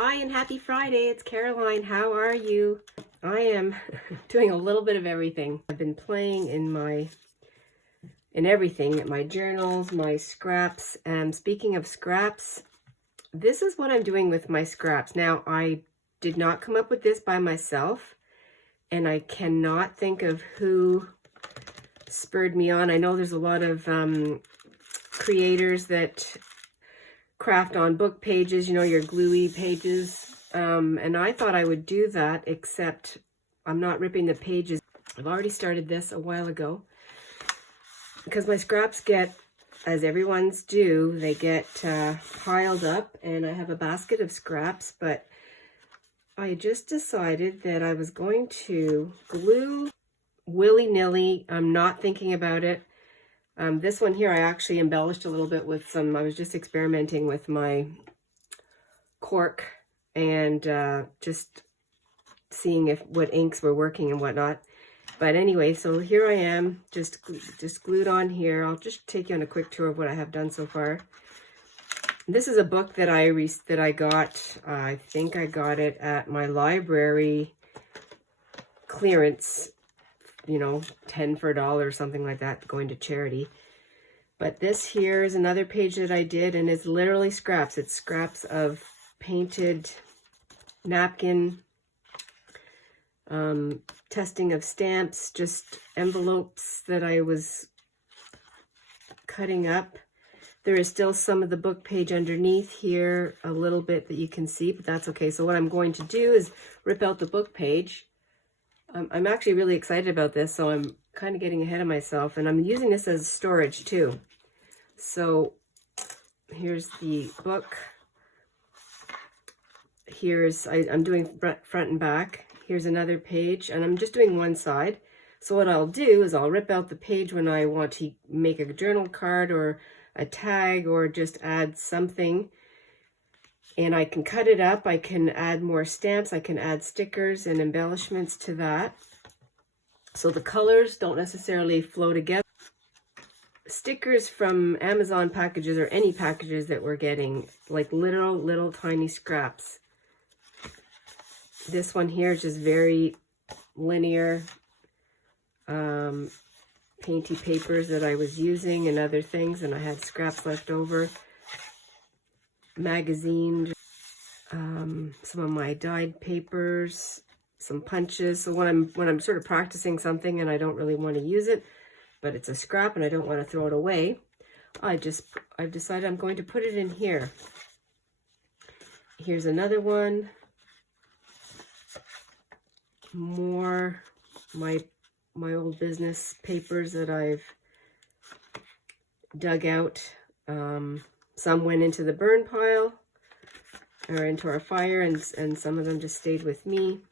Hi and happy Friday. It's Caroline. How are you? I am doing a little bit of everything. I've been playing in everything, my journals, my scraps. And speaking of scraps, this is what I'm doing with my scraps. Now, I did not come up with this by myself, and I cannot think of who spurred me on. I know there's a lot of creators that craft on book pages, you know, your gluey pages. And I thought I would do that, except I'm not ripping the pages. I've already started this a while ago because my scraps get, as everyone's do, they get piled up, and I have a basket of scraps, but I just decided that I was going to glue willy-nilly. I'm not thinking about it. This one here, I actually embellished a little bit with some, I was just experimenting with my cork and just seeing what inks were working and whatnot. But anyway, so here I am, just glued on here. I'll just take you on a quick tour of what I have done so far. This is a book that I got, I think I got it at my library clearance, you know, 10 for $1 or something like that, going to charity. But this here is another page that I did, and it's literally scraps. It's scraps of painted napkin, testing of stamps, just envelopes that I was cutting up. There is still some of the book page underneath here, a little bit that you can see, but that's okay. So what I'm going to do is rip out the book page. I'm actually really excited about this, so I'm kind of getting ahead of myself, and I'm using this as storage too. So here's the book. I'm doing front and back. Here's another page, and I'm just doing one side. So what I'll do is I'll rip out the page when I want to make a journal card or a tag or just add something. And I can cut it up, I can add more stamps, I can add stickers and embellishments to that. So the colors don't necessarily flow together. Stickers from Amazon packages or any packages that we're getting, like little tiny scraps. This one here is just very linear, painty papers that I was using and other things, and I had scraps left over. Magazine, some of my dyed papers, some punches. So when I'm sort of practicing something and I don't really want to use it, but it's a scrap and I don't want to throw it away, I've decided I'm going to put it in here. Here's another one. More my old business papers that I've dug out. Some went into the burn pile or into our fire, and some of them just stayed with me.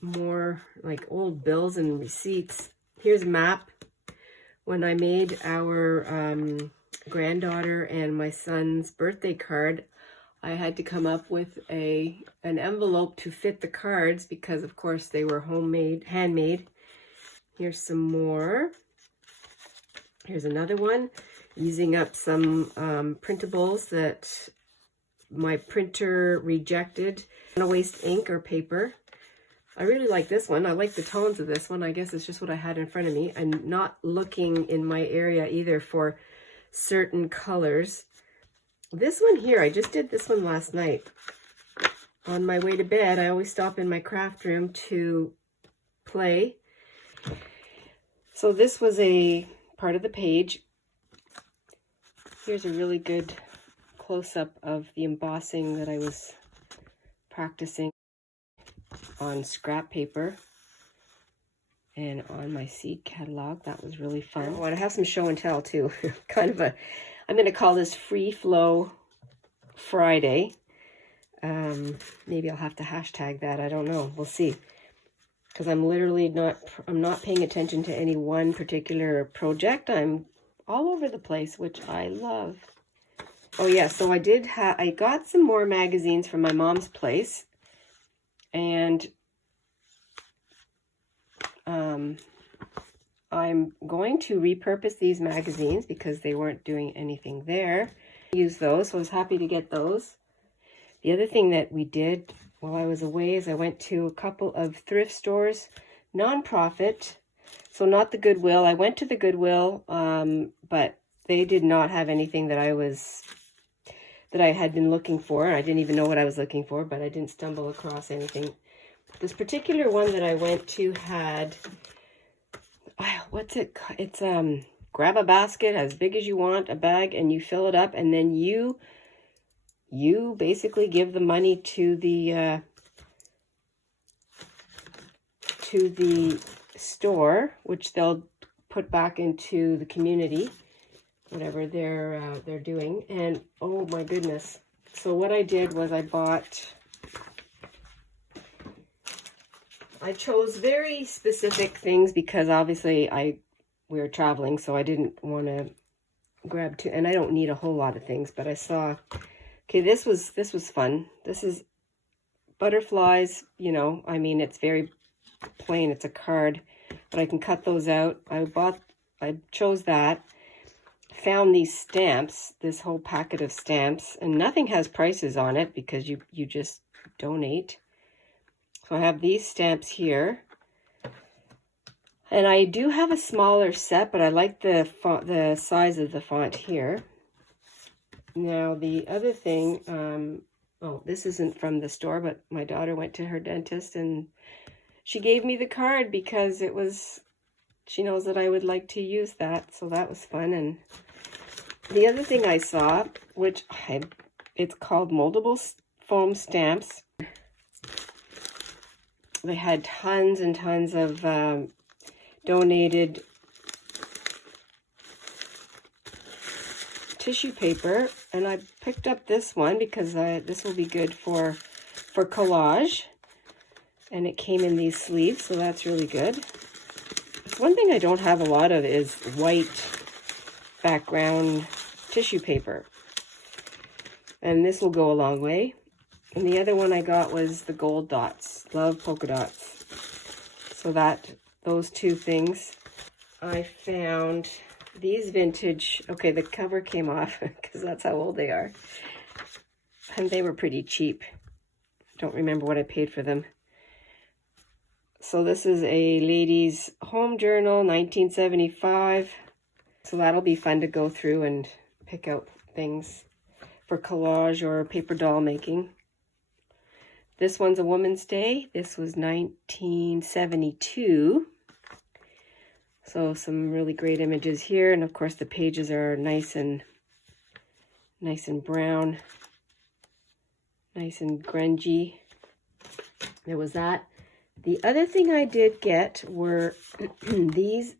More like old bills and receipts. Here's a map. When I made our granddaughter and my son's birthday card, I had to come up with an envelope to fit the cards because, of course, they were handmade. Here's some more. Here's another one. Using up some printables that my printer rejected. I don't waste ink or paper. I really like this one. I like the tones of this one. I guess it's just what I had in front of me. I'm not looking in my area either for certain colors. This one here, I just did this one last night. On my way to bed, I always stop in my craft room to play. So this was a part of the page. Here's a really good close-up of the embossing that I was practicing on scrap paper and on my seed catalog. That was really fun. Oh, and I have some show and tell too. I'm going to call this Free Flow Friday. Maybe I'll have to hashtag that. I don't know. We'll see. Because I'm not paying attention to any one particular project. I'm all over the place, which I love. Oh yeah, so I got some more magazines from my mom's place, and I'm going to repurpose these magazines because they weren't doing anything there. Use those, so I was happy to get those. The other thing that we did while I was away is I went to a couple of thrift stores, nonprofit, so not the Goodwill. I went to the Goodwill, but they did not have anything that I had been looking for. I didn't even know what I was looking for, but I didn't stumble across anything. This particular one that I went to had, what's it? It's grab a basket as big as you want, a bag, and you fill it up, and then you basically give the money to the store, which they'll put back into the community, whatever they're doing. And oh my goodness, so what I did was I chose very specific things because obviously we were traveling, so I didn't want to grab too, and I don't need a whole lot of things, but I saw, okay, this was fun. This is butterflies, you know, I mean, it's very plain, it's a card, but I can cut those out. I chose that, found these stamps, this whole packet of stamps, and nothing has prices on it because you just donate. So I have these stamps here, and I do have a smaller set, but I like the size of the font here. Now the other thing, oh, this isn't from the store, but my daughter went to her dentist and she gave me the card because she knows that I would like to use that, so that was fun. And the other thing I saw, it's called moldable foam stamps. They had tons and tons of donated tissue paper, and I picked up this one because this will be good for collage, and it came in these sleeves, so that's really good. One thing I don't have a lot of is white background tissue paper, and this will go a long way. And the other one I got was the gold dots. Love polka dots. So those two things. I found these vintage, okay, the cover came off because that's how old they are. And they were pretty cheap. Don't remember what I paid for them. So this is a lady's home journal, 1975. So that'll be fun to go through and pick out things for collage or paper doll making. This one's a Woman's Day. This was 1972. So some really great images here. And of course the pages are nice and brown. Nice and grungy. There was that. The other thing I did get were these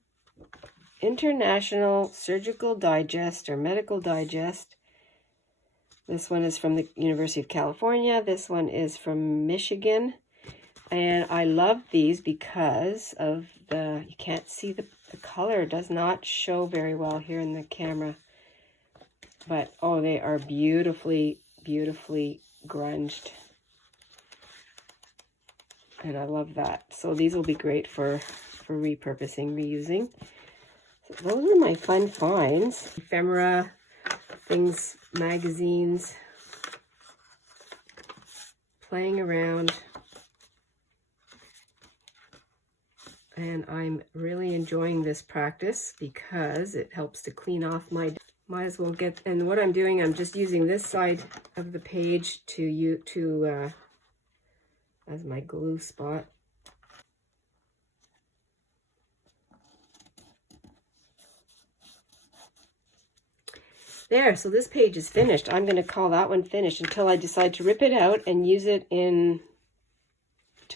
International Surgical Digest or Medical Digest. This one is from the University of California. This one is from Michigan. And I love these because of you can't see the color. It does not show very well here in the camera. But, oh, they are beautifully, beautifully grunged. And I love that. So these will be great for repurposing, reusing. So those are my fun finds. Ephemera things, magazines, playing around, and I'm really enjoying this practice because it helps to clean off my, might as well get, and what I'm doing, I'm just using this side of the page as my glue spot. There, so this page is finished. I'm going to call that one finished until I decide to rip it out and use it to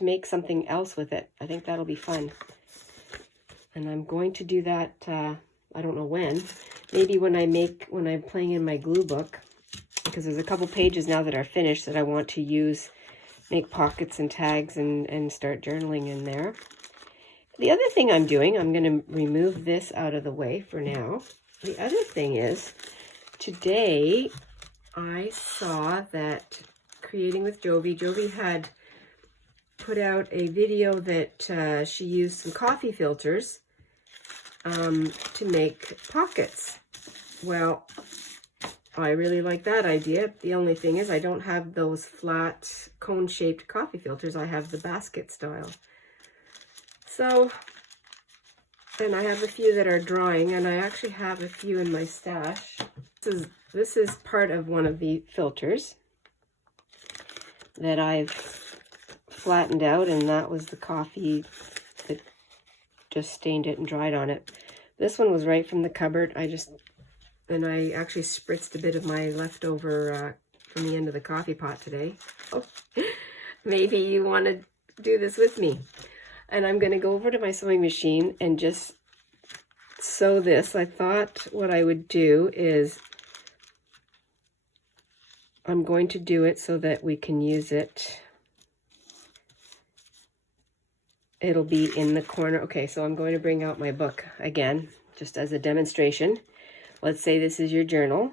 make something else with it. I think that'll be fun. And I'm going to do that, I don't know when. Maybe when I'm playing in my glue book, because there's a couple pages now that are finished that I want to use, make pockets and tags and start journaling in there. The other thing I'm doing, I'm going to remove this out of the way for now. The other thing is, today, I saw that Creating with Jovi had put out a video that she used some coffee filters to make pockets. Well, I really like that idea. The only thing is I don't have those flat cone-shaped coffee filters. I have the basket style. So, and I have a few that are drying, and I actually have a few in my stash. This is part of one of the filters that I've flattened out, and that was the coffee that just stained it and dried on it. This one was right from the cupboard. I actually spritzed a bit of my leftover from the end of the coffee pot today. Oh, maybe you want to do this with me. And I'm going to go over to my sewing machine and just sew this. I thought what I would do is I'm going to do it so that we can use it. It'll be in the corner. Okay, so I'm going to bring out my book again, just as a demonstration. Let's say this is your journal.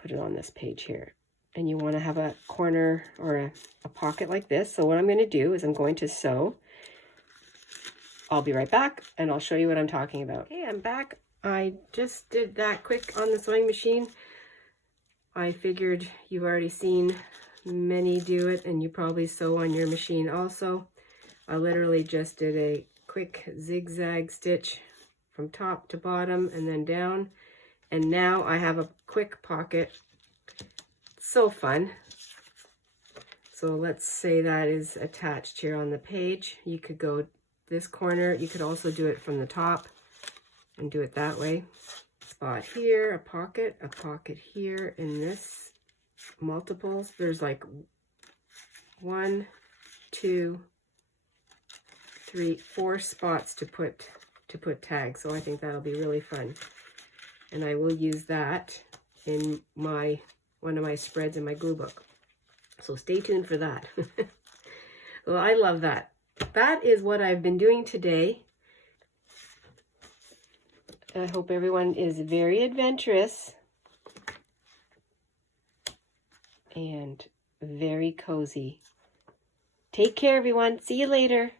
Put it on this page here. And you want to have a corner or a pocket like this. So what I'm going to do is I'm going to sew. I'll be right back and I'll show you what I'm talking about. Okay, I'm back. I just did that quick on the sewing machine. I figured you've already seen many do it, and you probably sew on your machine also. I literally just did a quick zigzag stitch from top to bottom and then down. And now I have a quick pocket. So fun. So let's say that is attached here on the page. You could go this corner. You could also do it from the top and do it that way. Spot here, a pocket here in this multiples. There's like 1, 2, 3, 4 spots to put tags. So I think that'll be really fun. And I will use that in one of my spreads in my glue book. So stay tuned for that. Well, I love that. That is what I've been doing today. I hope everyone is very adventurous and very cozy. Take care, everyone. See you later.